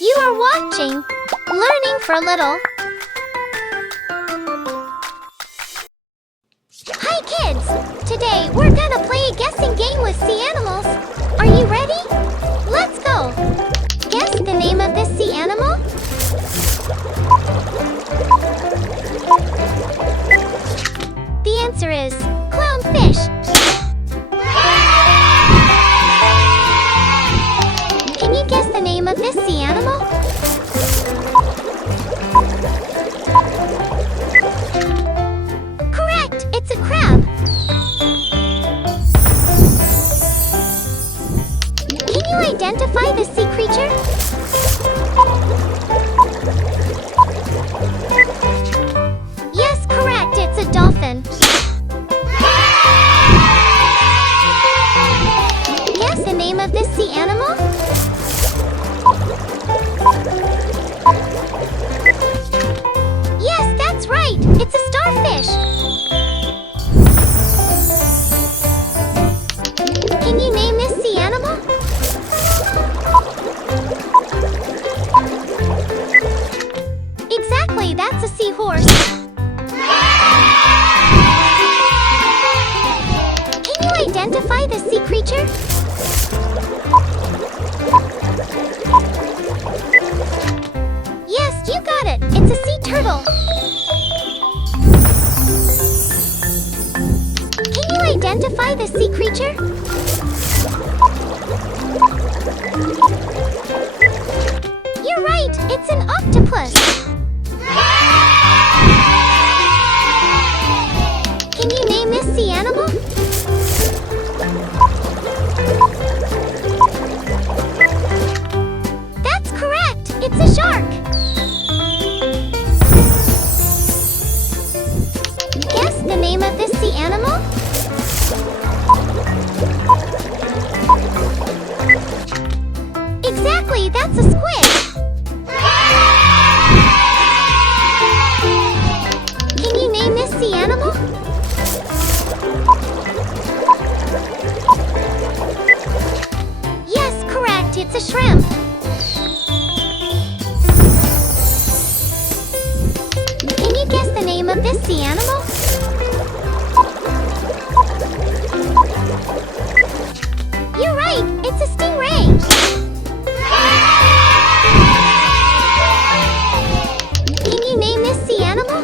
You are watching Learning for Little. Hi kids! Today we're gonna play a guessing game with sea animals. Are you ready? Let's go! Guess the name of this sea animal? The answer is clownfish. Can you guess the name of this sea animal? Correct! It's a crab. Can you identify the sea creature? Yes, correct! It's a dolphin. Guess the name of this sea animal? Yes, that's right! It's a starfish! Can you name this sea animal? Exactly, that's a seahorse. Can you identify the sea creature? Yes, you got it! It's a sea turtle. Can you identify the sea creature? You're right! It's an octopus. Can you name this sea animal? That's correct! It's a shark. Guess the name of this sea animal? Exactly, that's a squid. Can you name this sea animal? Yes, correct, it's a shrimp. Can you guess the name of this sea animal? You're right, it's a stingray. Can you name this sea animal?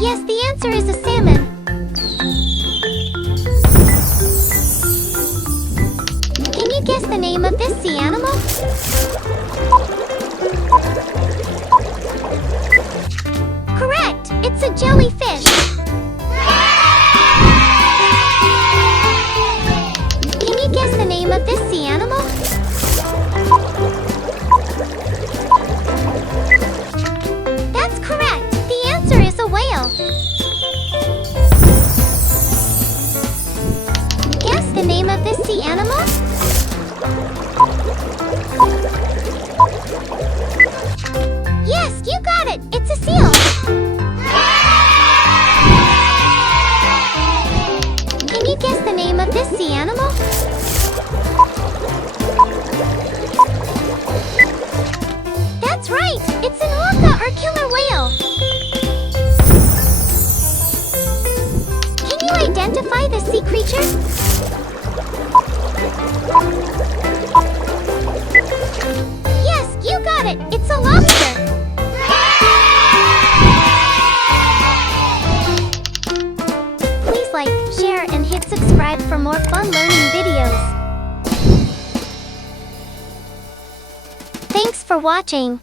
Yes, the answer is a salmon. Can you guess the name of this sea animal? Correct! It's a jellyfish. Can you guess the name of this sea animal? That's correct! The answer is a whale. Guess the name of this sea animal? Yes, you got it! It's a seal. Can you guess the name of this sea animal? That's right! It's an orca or killer whale. Can you identify the sea creature? Yes, you got it! It's a lobster. Please like, share, and hit subscribe for more fun learning videos. Thanks for watching.